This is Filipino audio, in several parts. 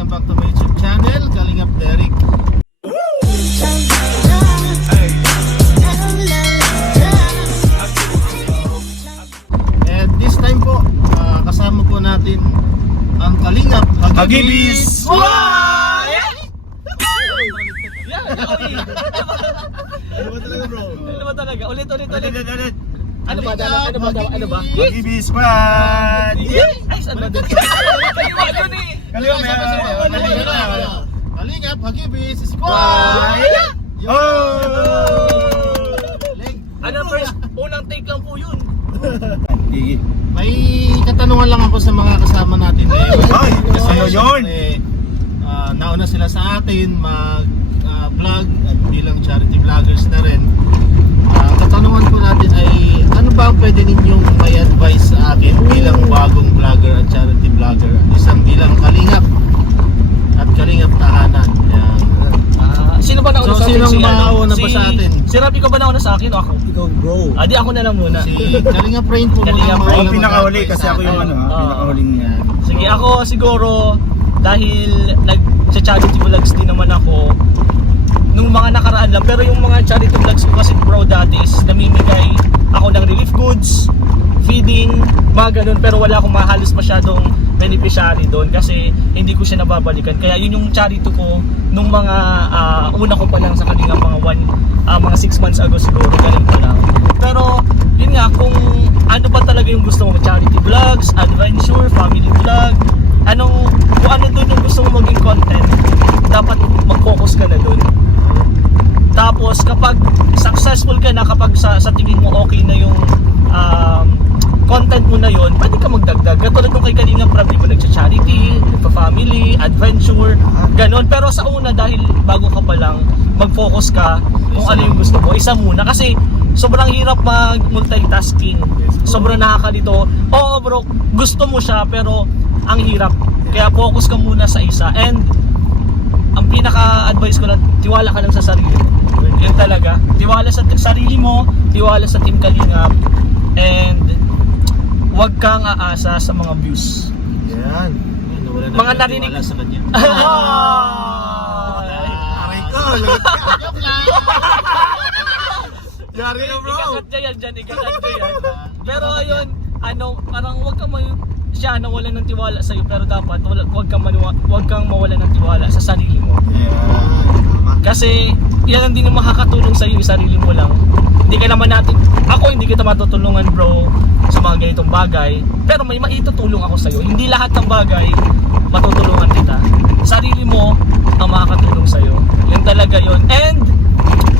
welcome back to my YouTube channel, Kalingap Derek. And this time po, ah, kasama po natin ang Kalingap Hagibis! Why? Ano ba talaga bro? Ano ba talaga? Ulit, ulit, Ulit, ulit. ulit. Ano ba? Ano ba? Ano ba? Hagibis Squad! Ay, saan ba? Kaliwa yun eh. Kaliwa, may Kalingap, kaliwa. Kalingap, Hagibis, Squad! Oh! Ano first? Unang take lang po yun. May katanungan lang ako sa mga kasama natin eh. Ay, ano yun? Eh, ah, nauna sila sa atin mag ah, vlog at bilang charity vloggers na rin. Ah, katanungan ko natin ay ano ba ang pwede ninyong may advice sa akin bilang bagong vlogger at charity vlogger? Isang bilang kalingap at kalingap tahanan. Yan. Ah, sino ba nauna So, sa atin? sinong Si, ano? mauna ba Si- sa atin? Si Rapi ko ba nauna sa akin o ako? Ikaw bro. Ah, di ako na lang muna. Si Kalingap Rain po Kalingap muna Rain. Ako pinakahuli kasi ako yung ano, Ah. pinakahuling niya. Sige, ako siguro dahil nag sa charity vlogs din naman ako nung mga nakaraan lang pero yung mga charity vlogs ko kasi bro dati is namimigay ako ng relief goods feeding, mga ganun. Pero wala akong mahalos masyadong beneficiary doon kasi hindi ko siya nababalikan. Kaya yun yung charity ko nung mga ah, una ko pa lang sa kanila mga one, ah, mga 6 months ago siguro. Ganun pa lang. Pero yun nga kung ano ba talaga yung gusto mo charity vlogs, adventure, family vlog anong kung ano doon yung gusto mo maging content dapat mag-focus ka na doon tapos kapag successful ka na kapag sa, sa tingin mo okay na yung um, content mo na yon pwede ka magdagdag katulad Prab di mo nagsa-charity nagpa-family, adventure ganon. Pero sa una dahil bago ka pa lang mag-focus ka kung ano yung gusto mo isa muna. Kasi sobrang hirap mag multitasking sobrang nakakalito. Oo bro gusto mo siya pero ang hirap. Kaya focus ka muna sa isa. And ang pinaka-advice ko lang, tiwala ka lang sa sarili. Yun talaga. Tiwala sa sarili mo, tiwala sa Team Kalingap, and huwag kang aasa sa mga views. Yan. Yan, nawala na Mga narinig- tiwala sa kanya. Aray ko, lagot ka. Joke lang. Yari ka bro. Ikakat niya yan dyan, ikakat niya yan. Pero ayun, ano, parang huwag kang may siya nawalan ng tiwala sa iyo pero dapat wala, huwag kang maniwa, huwag kang mawalan ng tiwala sa sarili mo. Kasi yan ang din yung makakatulong sa iyo, yung sarili mo lang. Hindi ka naman natin, ako hindi kita matutulungan bro sa mga ganitong bagay. Pero may maitutulong ako sa iyo. Hindi lahat ng bagay matutulungan kita. Sarili mo ang makakatulong sa iyo. Yun talaga yun. And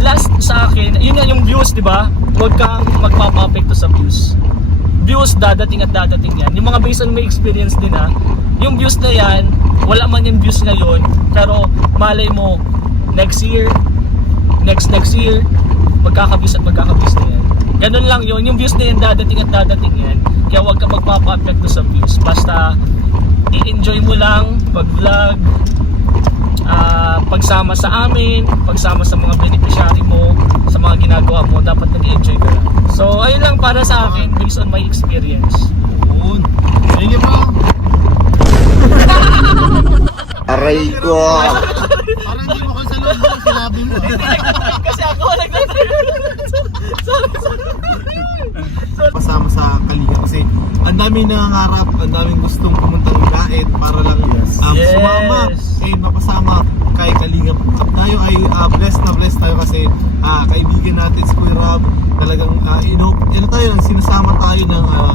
last sa akin, yun nga yung views, di ba? Huwag kang magpapapekto sa views. Views dadating at dadating yan. Yung mga based on my experience din ha, yung views na yan, wala man yung views ngayon, pero malay mo, next year, next next year, magkakabis at magkakabis na yan. Ganun lang yun, yung views na yan dadating at dadating yan. Kaya huwag ka magpapa-apekto sa views. Basta i-enjoy mo lang pag-vlog, ah, pagsama sa amin, pagsama sa mga beneficiary mo, sa mga ginagawa mo, dapat nag-enjoy ka lang. So, ayun lang para sa akin, based on my experience. Yun. Thank you bro. Aray ko. Parang hindi mo ko sa loob mo sinabi mo. Kasi ako, nagtatanong. Pasama sa Kalinga kasi ang daming nangangarap, ang daming gustong pumuntang diet para lang um, Yes. sumama and mapasama kay Kalinga. Tayo ay ah, blessed na blessed tayo kasi ah, kaibigan natin si Kuya Rob talagang uh, ino, ano tayo, sinasama tayo ng uh,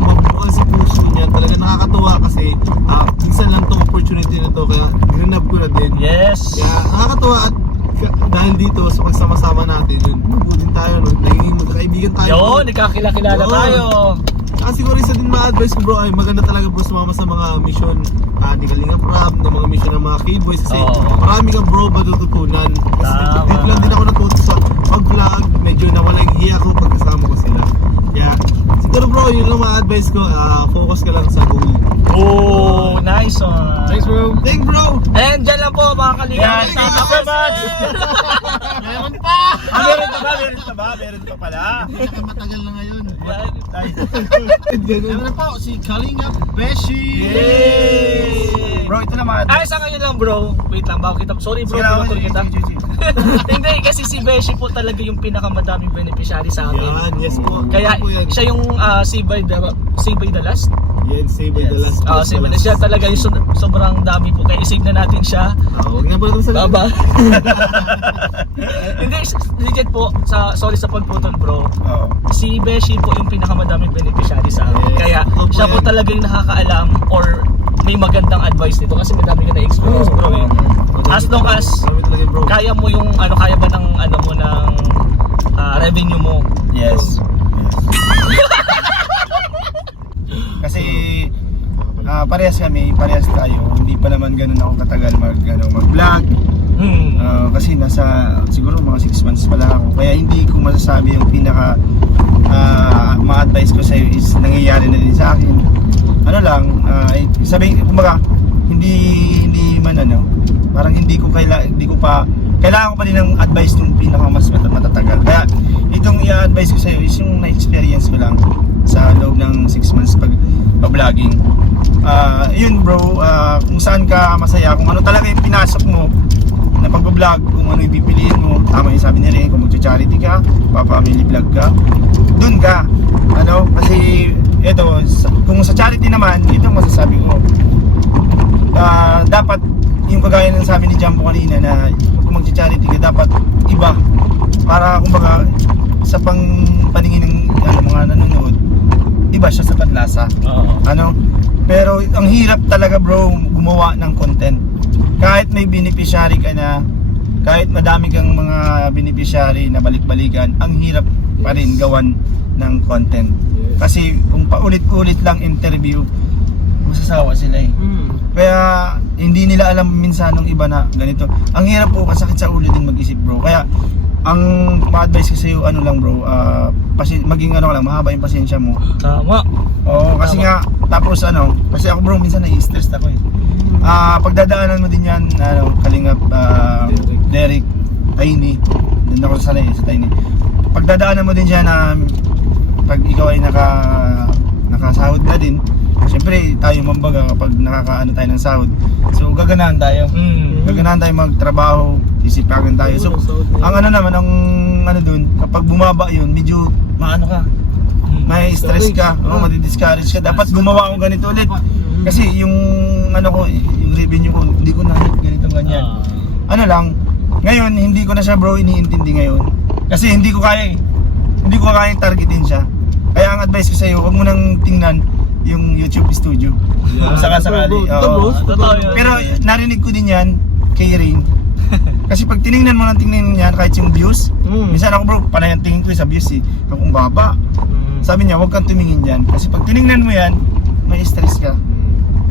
mabubuan si puso niya. Talaga nakakatuwa kasi ah, minsan lang tong opportunity na to kaya grinab ko na din. Yes. Kaya nakakatuwa at dahil dito sa pagsama-sama natin, yun, buo din tayo, no? naging Yun, nagkakilala Yun. tayo. Ah, siguro isa din ma-advise ko bro ay maganda talaga bro sumama sa mga mission ah, ni Kalinga Prab, ng mga mission ng mga K-Boys kasi Oo. marami kang bro matututunan. Kasi Tama. dito lang din ako natuto sa pag-vlog, medyo nawalang hiya ko pagkasama ko sila. Kaya siguro bro, yun lang ma-advise ko, ah, focus ka lang sa goal. Oh, nice one. bro. Thanks bro! And dyan lang po mga kalinga. Yan, thank you so much. Meron pa! Ah, meron pa ba? Meron pa ba? Meron pa pala. Matagal na ngayon. Yan. Meron po si Kalinga Beshi! Bro, ito naman. Ay, sa ngayon lang bro. Wait lang, bago kita. Sorry bro, pinutol kita. Hindi, kasi si Beshi po talaga yung pinakamadaming beneficiary sa amin. Yan, yes po. Kaya siya yung uh, save by the save by the last. Yan, save by the last. Ah, save the siya talaga yung so- sobrang dami po. Kaya save na natin siya. Ah, Huwag na pala itong salita. Baba. Hindi, legit po. Sa, sorry sa pagputol bro. Oo. Si Beshi po yung pinakamadaming beneficiary sa amin. Yes. Kaya Opo, siya po talaga yung nakakaalam or may magandang advice nito kasi madami ka na-experience bro eh. As long as kaya mo yung ano kaya ba ng ano mo ng ah, revenue mo. Yes. Kasi ah parehas kami, parehas tayo. Hindi pa naman ganun ako katagal mag ano, mag-vlog. Hmm. Ah, kasi nasa siguro mga 6 months pa lang ako. Kaya hindi ko masasabi yung pinaka ah, ma-advise ko sa iyo is nangyayari na din sa akin. Ano lang, uh, sabihin kumbaga hindi hindi man ano, parang hindi ko kaila hindi ko pa kailangan ko pa din ng advice ng pinaka mas mat- matatagal. Kaya itong i-advise ko sa iyo is yung na-experience ko lang sa loob ng 6 months pag pa-vlogging. Ah, yun bro, ah, kung saan ka masaya, kung ano talaga yung pinasok mo na pag-vlog, kung ano yung pipiliin mo, tama yung sabi ni Ray, kung mag-charity ka, pa-family vlog ka, dun ka. Ano, kasi sa- kung sa charity naman, ito masasabi ko. Ah, dapat yung kagaya ng sabi ni Jumbo kanina na kung mag-charity ka, dapat iba. Para kumbaga sa pang paningin ng ano, mga nanonood, iba siya sa panlasa. Oo. Ano? Pero ang hirap talaga bro gumawa ng content. Kahit may beneficiary ka na, kahit madami kang mga beneficiary na balik-balikan, ang hirap pa rin gawan ng content. Kasi kung paulit-ulit lang interview, masasawa sila eh. Hmm. Kaya hindi nila alam minsan nung iba na ganito. Ang hirap po, kasakit sa ulo din mag-isip bro. Kaya ang ma-advise ko sa iyo ano lang bro, ah, pasi- maging ano lang, mahaba yung pasensya mo. Tama. Oo, kasi Tama. nga tapos ano, kasi ako bro minsan nai-stress ako eh. Ah, pagdadaanan mo din 'yan, ano, Kalingap ah, Derek, Tiny. Doon ako sa sa Tiny. Pagdadaanan mo din diyan na pag ikaw ay naka nakasahod na din, Siyempre, tayo mambaga kapag nakakaano tayo ng sahod. So, gaganahan tayo. Hmm. Gaganahan tayo magtrabaho, isipagan tayo. So, ang ano naman, ang ano dun, kapag bumaba yun, medyo maano ka, Hmm. may stress ka, oh, madi-discourage ka. Dapat gumawa akong ganito ulit. Kasi yung ano ko, yung revenue ko, hindi ko na ganito ganyan. Ah. Ano lang, ngayon hindi ko na siya bro iniintindi ngayon. Kasi hindi ko kaya eh. Hindi ko kaya targetin siya. Kaya ang advice ko sa iyo, huwag mo nang tingnan yung YouTube studio. Yeah. Bro, ito, Oo. Pero narinig ko din yan kay Rain. Kasi pag tiningnan mo ng tingnan yan, kahit yung views, Hmm. minsan ako bro, pala yung tingin ko sa views eh. Kung baba, Hmm. sabi niya, huwag kang tumingin dyan. Kasi pag tiningnan mo yan, may stress ka.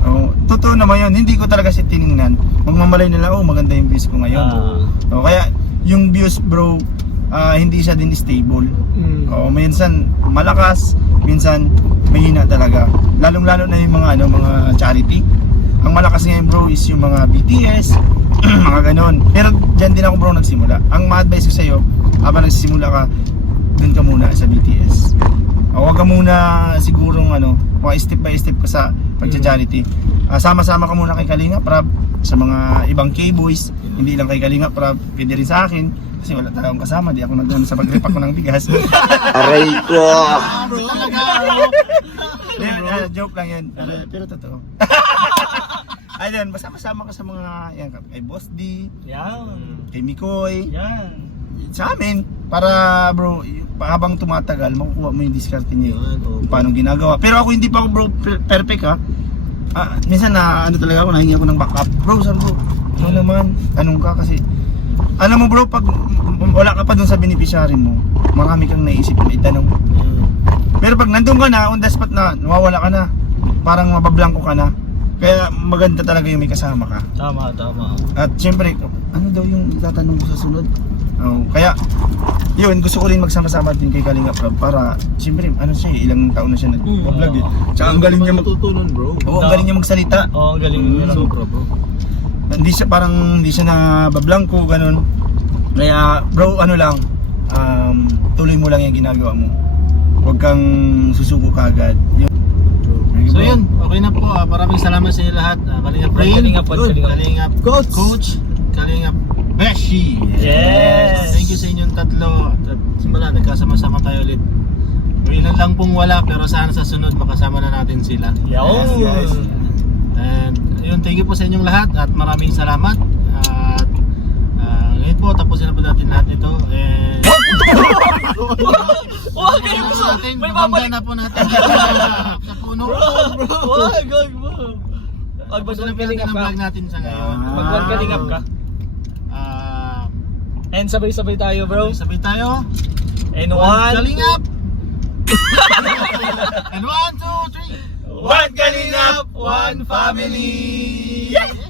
Oh, totoo naman yun, hindi ko talaga siya tiningnan. Magmamalay nila, oh maganda yung views ko ngayon. Ah. Oh, kaya yung views bro, ah, hindi siya din stable. Hmm. Oh, minsan malakas, minsan mahina talaga. Lalong-lalo na yung mga ano, mga charity. Ang malakas ngayon bro is yung mga BTS, mga ganon. Pero diyan din ako bro nagsimula. Ang ma-advise ko sa iyo, habang nagsisimula ka, dun ka muna sa BTS. O, Huwag ka muna sigurong ano, mga step by step ka sa pagcha-charity. Ah, sama-sama ka muna kay Kalinga Prab sa mga ibang K-boys, hindi lang kay Kalinga Prab, pwede rin sa akin kasi wala tayong kasama, di ako nag sa pag-repack ko ng bigas. Aray ko! Bro, talaga. Ah, joke lang yan. Pero, pero totoo. Ayun, basta kasama ka sa mga yan, kay Boss D, Yan. kay Mikoy, Yan. sa amin para bro, habang tumatagal makukuha mo yung diskarte niyo Yan, oh. kung paano ginagawa. Pero ako hindi pa ako bro per- perfect ha. Ah, minsan na ano talaga ako nahingi ako ng backup. Bro, saan bro? Ano naman? Tanong ka kasi alam mo bro, pag wala ka pa dun sa beneficiary mo, marami kang naisip na itanong. Yan. Pero pag nandun ka na, on the spot na, nawawala ka na. Parang mabablangko ka na. Kaya maganda talaga yung may kasama ka. Tama, tama. At syempre, ano daw yung itatanong ko sa sunod? Oh, kaya, yun, gusto ko rin magsama-sama din kay Kalinga Prab para, syempre, ano siya, eh, ilang taon na siya nag-vlog eh. Tsaka ang galing niya mag... matutunan, bro. Oo, ang galing niya magsalita. Oo, ang galing Mm, yun. Sobra, bro. Hindi siya parang, hindi siya nabablangko, ganun. Kaya, bro, ano lang, um, tuloy mo lang yung ginagawa mo. Huwag kang susuko kagad. Yung, So yun, okay na po. Ah, maraming salamat sa inyo lahat. Uh, Kalingap Rain, Kalingap, Kalingap. Kalingap Coach. Coach, Kalingap Beshi. Yes. Thank you sa inyong tatlo. At simula, nagkasama-sama tayo ulit. Ilan lang pong wala, pero sana sa sunod makasama na natin sila. Yawn. Yes, guys. And yun, thank you po sa inyong lahat at maraming salamat. At ah, ngayon po, tapusin na po natin lahat ito. And Wag Tapusin na po kayo natin, May babalik. na po natin. Wag, wag mo. Pag Tapusin na ang ka. vlog natin sa ngayon. Ah. Pag magkalingap ka. Ah, And sabay-sabay tayo bro. sabay tayo. And one. Kalingap! And one, two, three. One kalingap, one family. Yeah!